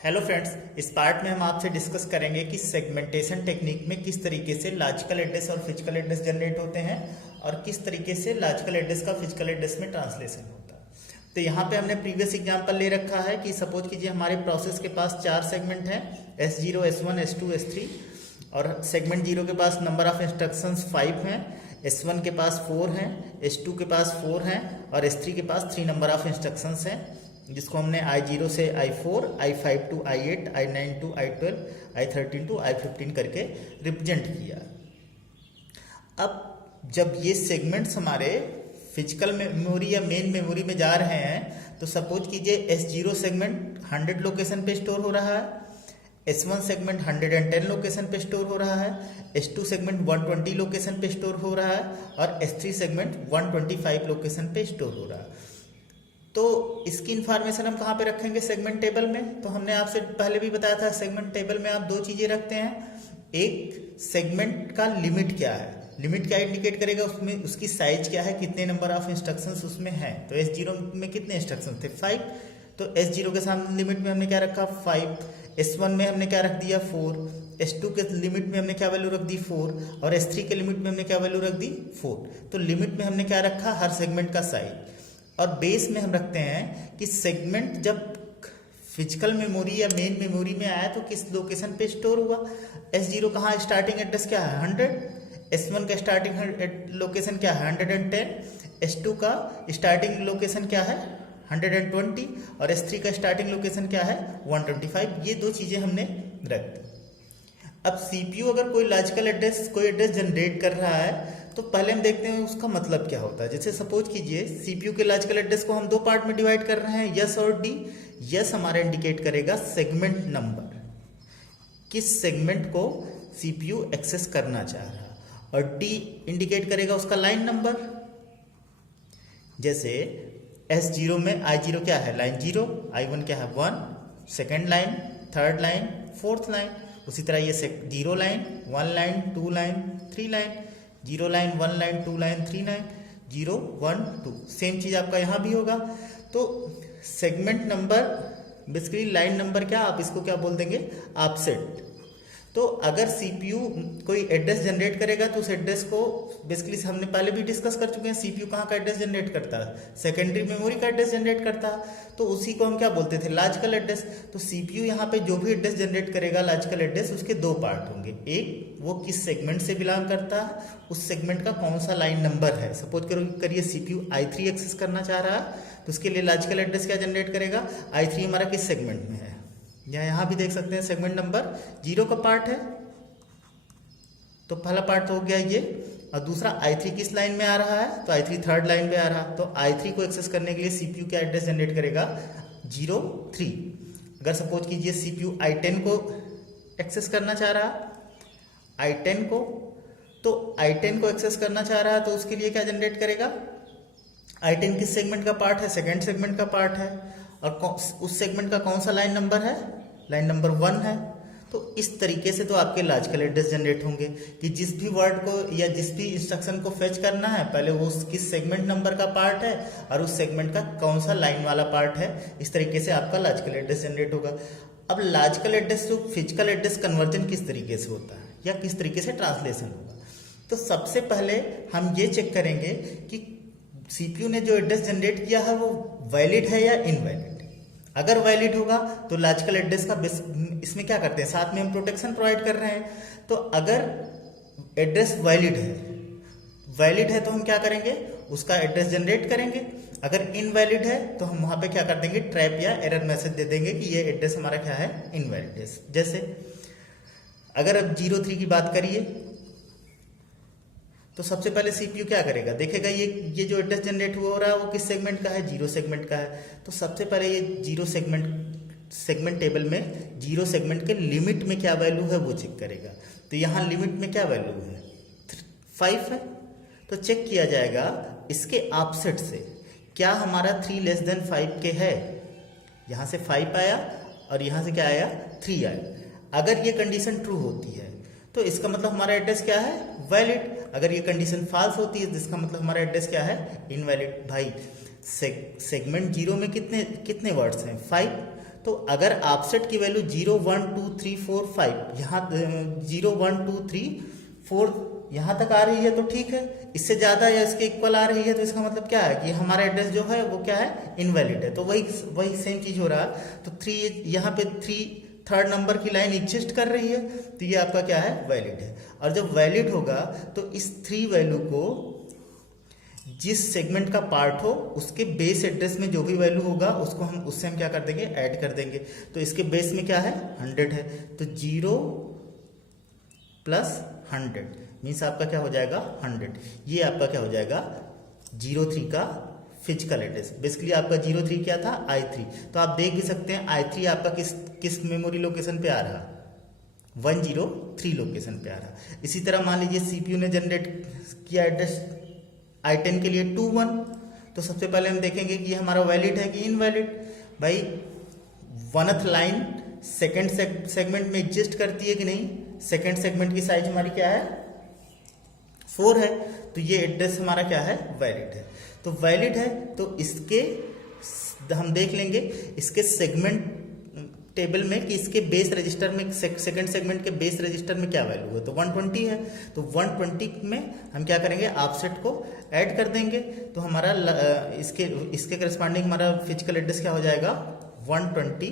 Hello friends, इस part में हम आपसे डिस्कस करेंगे कि सेगमेंटेशन टेक्निक में किस तरीके से लॉजिकल एड्रेस और फिजिकल एड्रेस जनरेट होते हैं और किस तरीके से लॉजिकल एड्रेस का फिजिकल एड्रेस में ट्रांसलेशन होता है। तो यहाँ पे हमने प्रीवियस एग्जांपल ले रखा है कि सपोज कीजिए हमारे प्रोसेस के पास 4 सेगमेंट हैं, S0, S1, S2, S3 और सेगमेंट 0 के पास नंबर ऑफ इंस्ट्रक्शंस 5 हैं, S1 के पास 4 हैं, S2 के पास 4 हैं और S3 के पास 3 नंबर ऑफ इंस्ट्रक्शंस हैं, जिसको हमने I0 से I4, I5 to I8, I9 to I12, I13 to I15 करके रिप्रेजेंट किया। अब जब ये सेगमेंट्स हमारे फिजिकल मेमोरी या मेन मेमोरी में जा रहे हैं तो सपोज कीजिए S0 सेगमेंट 100 लोकेशन पे स्टोर हो रहा है, S1 सेगमेंट 110 लोकेशन पे स्टोर हो रहा है, S2 सेगमेंट 120 लोकेशन पे स्टोर हो रहा है और S3 सेगमेंट 125 लोकेशन पे स्टोर हो रहा है। तो इसकी इंफॉर्मेशन हम कहाँ पे रखेंगे? सेगमेंट टेबल में। तो हमने आपसे पहले भी बताया था, सेगमेंट टेबल में आप 2 चीजें रखते हैं। एक, सेगमेंट का लिमिट क्या है, लिमिट क्या इंडिकेट करेगा, उसमें उसकी साइज क्या है, कितने नंबर ऑफ इंस्ट्रक्शंस उसमें हैं। तो S0 में कितने इंस्ट्रक्शंस थे? 5। तो S0 के सामने लिमिट में हमने क्या रखा? 5। S1 में हमने क्या रख दिया? 4। S2 के लिमिट में हमने क्या वैल्यू रख दी? 4 और S3 के लिमिट में हमने क्या वैल्यू रख दी? 4। तो लिमिट में हमने क्या रखा? हर सेगमेंट का साइज। और बेस में हम रखते हैं कि सेगमेंट जब फिजिकल मेमोरी या मेन मेमोरी में आया तो किस लोकेशन पे स्टोर हुआ। S0 कहाँ स्टार्टिंग एड्रेस क्या है? 100। S1 का स्टार्टिंग लोकेशन क्या है? 110। S2 का स्टार्टिंग लोकेशन क्या है? 120 और S3 का स्टार्टिंग लोकेशन क्या है? 125। ये 2 चीजें हमने रख दी। अब CPU अगर कोई लॉजिकल एड्रेस कोई एड्रेस जनरेट कर रहा है तो पहले हम देखते हैं उसका मतलब क्या होता है। जैसे सपोज कीजिए CPU के लॉजिकल एड्रेस को हम 2 पार्ट में डिवाइड कर रहे हैं, यस और डी। यस हमारा इंडिकेट करेगा सेगमेंट नंबर, किस सेगमेंट को CPU एक्सेस करना चाह रहा है, और डी इंडिकेट करेगा उसका लाइन नंबर। जैसे S0 में I0 क्या है? लाइन 0, I1 क्या है? 1, second line, third line, fourth line. उसी तरह ये 0 line, 1 line, 2 line, 3 line, 0 line, 1 line, 2 line, 3 line, 0, 1, 2। Same चीज आपका यहाँ भी होगा। तो segment number basically line number क्या, आप इसको क्या बोल देंगे? ऑफसेट। तो अगर CPU कोई एड्रेस जनरेट करेगा तो उस एड्रेस को बेसिकली हमने पहले भी डिस्कस कर चुके हैं, CPU कहाँ का एड्रेस जनरेट करता है? सेकेंडरी मेमोरी का एड्रेस जनरेट करता है। तो उसी को हम क्या बोलते थे? Logical address. तो CPU यहाँ पे जो भी एड्रेस जनरेट करेगा लॉजिकल एड्रेस, उसके 2 पार्ट होंगे। एक, वो किस सेगमेंट से बिलोंग करता है, उस सेगमेंट का कौन सा लाइन नंबर है। सपोज करिए CPU I3 एक्सेस करना चाह रहा है तो उसके लिए लॉजिकल एड्रेस क्या जनरेट करेगा? I3 हमारा किस सेगमेंट में है, या यहाँ भी देख सकते हैं सेगमेंट नंबर 0 का पार्ट है। तो पहला पार्ट तो हो गया ये, और दूसरा I3 किस लाइन में आ रहा है? तो I3 थर्ड लाइन पे आ रहा है। तो I3 को एक्सेस करने के लिए CPU क्या एड्रेस जनरेट करेगा? 0, 3। अगर सपोज कीजिए CPU I10 को एक्सेस करना चाह रहा है, I10 को, तो I10 को एक्सेस करना चाह रहा है तो उसके लिए क्या जनरेट करेगा? I10 किस सेगमेंट का पार्ट है? सेकेंड सेगमेंट का पार्ट है। और उस सेगमेंट का कौन सा लाइन नंबर है? लाइन नंबर 1 है। तो इस तरीके से तो आपके लॉजिकल एड्रेस जनरेट होंगे कि जिस भी वर्ड को या जिस भी इंस्ट्रक्शन को फेच करना है, पहले वो किस सेगमेंट नंबर का पार्ट है और उस सेगमेंट का कौन सा लाइन वाला पार्ट है। इस तरीके से आपका लॉजिकल एड्रेस जनरेट होगा। अब logical address to physical address conversion किस तरीके से होता है या किस तरीके से ट्रांसलेशन होगा? तो सबसे पहले हम ये चेक करेंगे कि CPU ने जो एड्रेस जनरेट किया है वो वैलिड है या इनवैलिड। अगर वैलिड होगा तो लॉजिकल एड्रेस का इसमें क्या करते हैं, साथ में हम प्रोटेक्शन प्रोवाइड कर रहे हैं। तो अगर एड्रेस वैलिड है तो हम क्या करेंगे? उसका एड्रेस जनरेट करेंगे। अगर इनवैलिड है तो हम वहां पे क्या कर देंगे? ट्रैप या एरर मैसेज दे देंगे कि ये एड्रेस हमारा क्या है? इनवैलिड है। जैसे अगर अब 03 की बात करिए तो सबसे पहले CPU क्या करेगा? देखेगा ये जो एड्रेस जनरेट हो रहा है वो किस सेगमेंट का है? 0 सेगमेंट का है। तो सबसे पहले ये 0 सेगमेंट टेबल में 0 सेगमेंट के लिमिट में क्या वैल्यू है वो चेक करेगा। तो यहाँ लिमिट में क्या वैल्यू है? 5 है। तो चेक किया जाएगा इसके ऑफसेट से, क्या हमारा 3 लेस देन 5 के है? यहाँ से 5 आया और यहाँ से क्या आया? 3 आया। अगर ये कंडीशन ट्रू होती है तो इसका मतलब हमारा एड्रेस क्या है? वैलिड। अगर ये कंडीशन फॉल्स होती है जिसका मतलब हमारा एड्रेस क्या है? इनवैलिड। भाई सेगमेंट 0 में कितने वर्ड्स हैं? 5। तो अगर ऑफसेट की वैल्यू 0 1 2 3 4 5 यहाँ 0 1 2 3 4 यहाँ तक आ रही है तो ठीक है, इससे ज़्यादा या इसके इक्वल आ रही है तो इसका मतलब क्या है कि हमारा एड्रेस जो है वो क्या है, इनवैलिड है। तो वही सेम चीज़ हो रहा है। तो 3 यहाँ पे 3 थर्ड नंबर की लाइन एग्जिस्ट कर रही है, तो ये आपका क्या है, वैलिड है। और जब वैलिड होगा तो इस 3 वैल्यू को जिस सेगमेंट का पार्ट हो उसके बेस एड्रेस में जो भी वैल्यू होगा उसको हम उससे हम क्या कर देंगे, ऐड कर देंगे। तो इसके बेस में क्या है, 100 है, तो 0 + 100 मीन्स आपका क्या हो जाएगा, 100। ये आपका क्या हो जाएगा, 03 का फिजिकल एड्रेस। बेसिकली आपका 03 क्या था, I3। तो आप देख भी सकते हैं I3 आपका किस मेमोरी लोकेशन पे आ रहा, 103 लोकेशन पे आ रहा। इसी तरह मान लीजिए CPU ने जनरेट किया एड्रेस I10 के लिए 21, तो सबसे पहले हम देखेंगे कि हमारा वैलिड है कि इनवैलिड। भाई 1th लाइन सेकंड सेगमेंट में एग्जिस्ट करती है कि नहीं, सेकंड सेगमेंट की साइज हमारी क्या है, 4 है, तो ये एड्रेस हमारा क्या है, वैलिड है। तो वैलिड है तो इसके हम देख लेंगे इसके सेगमेंट टेबल में कि इसके बेस रजिस्टर में सेकंड सेगमेंट के बेस रजिस्टर में क्या वैल्यू है, तो 120 है। तो 120 में हम क्या करेंगे, ऑफसेट को ऐड कर देंगे। तो हमारा इसके करस्पॉन्डिंग हमारा फिजिकल एड्रेस क्या हो जाएगा, 120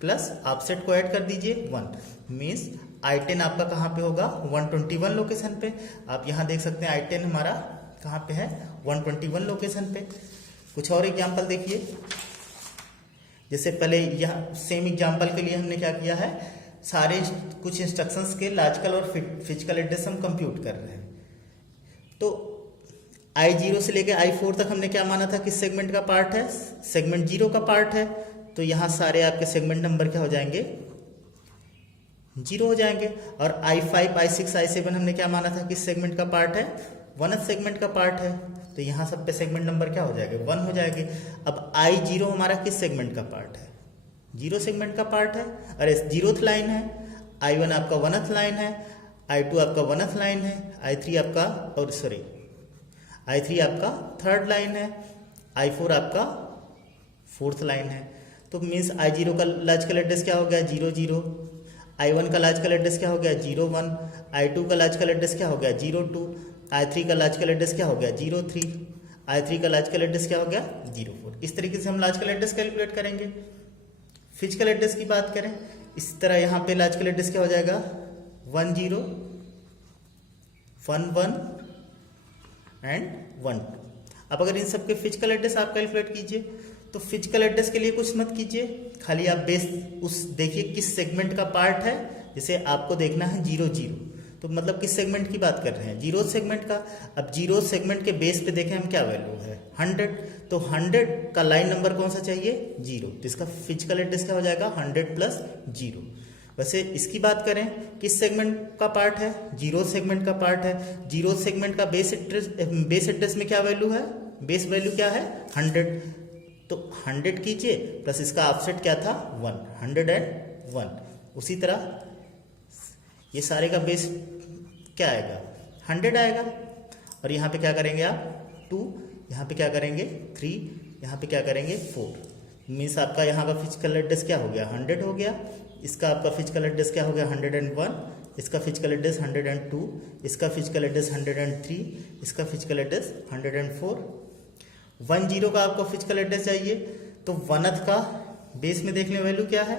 प्लस ऑफसेट को ऐड कर दीजिए 1, मीन्स I10 आपका कहाँ पे होगा, 121 लोकेशन पे। आप यहाँ देख सकते हैं I10 हमारा कहाँ पे है, 121 लोकेशन पे। कुछ और एग्जाम्पल देखिए, जैसे पहले यहाँ सेम एग्जाम्पल के लिए हमने क्या किया है, सारे कुछ इंस्ट्रक्शंस के लॉजिकल और फिजिकल एड्रेस हम कंप्यूट कर रहे हैं। तो I0 से लेके I4 तक हमने क्या माना था, किस सेगमेंट का पार्ट है, सेगमेंट 0 का पार्ट है। तो यहाँ सारे आपके सेगमेंट नंबर क्या हो जाएंगे, 0 हो जाएंगे। और I5 I6 I7 हमने क्या माना था, किस सेगमेंट का पार्ट है, 1th सेगमेंट का पार्ट है। तो यहाँ सब पे सेगमेंट नंबर क्या हो जाएगा, 1 हो जाएंगे। अब I0 हमारा किस सेगमेंट का पार्ट है, 0 सेगमेंट का पार्ट है, अरे 0th लाइन है। I1 आपका 1th लाइन है, I2 आपका 1th लाइन है, I3 आपका I3 आपका 3rd लाइन है, I4 आपका 4th लाइन है। तो मीन्स I0 का लॉजिकल एड्रेस क्या हो गया, 0 0। I1 का लॉजिकल एड्रेस क्या हो गया, 0 1। I2 का लॉजिकल एड्रेस क्या हो गया, 0 2। I3 का लॉजिकल एड्रेस क्या हो गया, 0 3। I3 का लॉजिकल एड्रेस क्या हो गया, 0 4। इस तरीके से हम लॉजिकल एड्रेस कैलकुलेट करेंगे। फिजिकल एड्रेस की बात करें, इस तरह यहाँ पे लॉजिकल एड्रेस क्या हो जाएगा, 1 0 1 1 एंड 1 2। अब अगर इन सबके फिजिकल एड्रेस आप कैलकुलेट कीजिए, तो फिजिकल एड्रेस के लिए कुछ मत कीजिए, खाली आप बेस उस देखिए किस सेगमेंट का पार्ट है। जैसे आपको देखना है 0 0, तो मतलब किस सेगमेंट की बात कर रहे हैं, 0 सेगमेंट का। अब 0 सेगमेंट के बेस पे देखें हम क्या वैल्यू है, 100। तो 100 का लाइन नंबर कौन सा चाहिए, 0। तो इसका फिजिकल एड्रेस क्या हो जाएगा, 100 + 0। वैसे इसकी बात करें किस सेगमेंट का पार्ट है, 0 सेगमेंट का पार्ट है। 0 सेगमेंट का बेस एड्रेस में क्या वैल्यू है, बेस वैल्यू क्या है, 100। तो 100 कीजिए प्लस इसका ऑफसेट क्या था, 1, 101। उसी तरह ये सारे का बेस क्या आएगा, 100 आएगा। और यहाँ पे क्या करेंगे आप, 2, यहाँ पे क्या करेंगे 3, यहाँ पे क्या करेंगे 4। मीन्स आपका यहाँ का फिजिकल एड्रेस क्या हो गया, 100 हो गया। इसका आपका फिजिकल एड्रेस क्या हो गया, 101। इसका फिजिकल एड्रेस 102। इसका फिजिकल एड्रेस 103। इसका फिजिकल एड्रेस 104। 10 का आपको फिजिकल एड्रेस चाहिए, तो 1th का बेस में देख लें वैल्यू क्या है,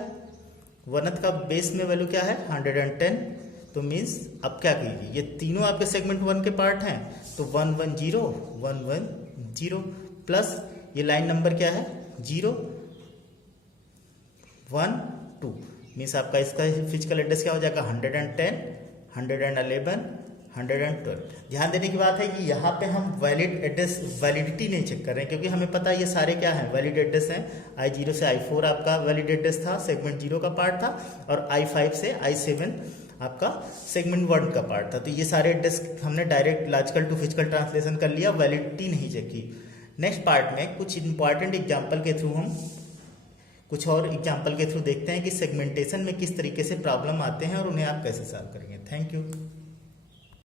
1th का बेस में वैल्यू क्या है, 110। तो मीन्स अब क्या कीजिए, ये तीनों आपके सेगमेंट 1 के पार्ट हैं, तो 1 1 0 1 1 0 प्लस ये लाइन नंबर क्या है, 0 1 2। मीन्स आपका इसका फिजिकल एड्रेस क्या हो जाएगा, 110 111 112। ध्यान देने की बात है कि यहाँ पे हम वैलिड एड्रेस वैलिडिटी नहीं चेक कर रहे हैं, क्योंकि हमें पता है ये सारे क्या हैं, वैलिड एड्रेस हैं। I0 से I4 आपका वैलिड एड्रेस था, सेगमेंट 0 का पार्ट था, और I5 से I7 आपका सेगमेंट 1 का पार्ट था। तो ये सारे एड्रेस हमने direct logical to physical translation कर लिया, वैलिडिटी नहीं चेक की। नेक्स्ट पार्ट में कुछ इंपॉर्टेंट एग्जाम्पल के थ्रू हम कुछ और एग्जाम्पल के थ्रू देखते हैं कि सेगमेंटेशन में किस तरीके से प्रॉब्लम आते हैं और उन्हें आप कैसे सॉल्व करेंगे। Thank you.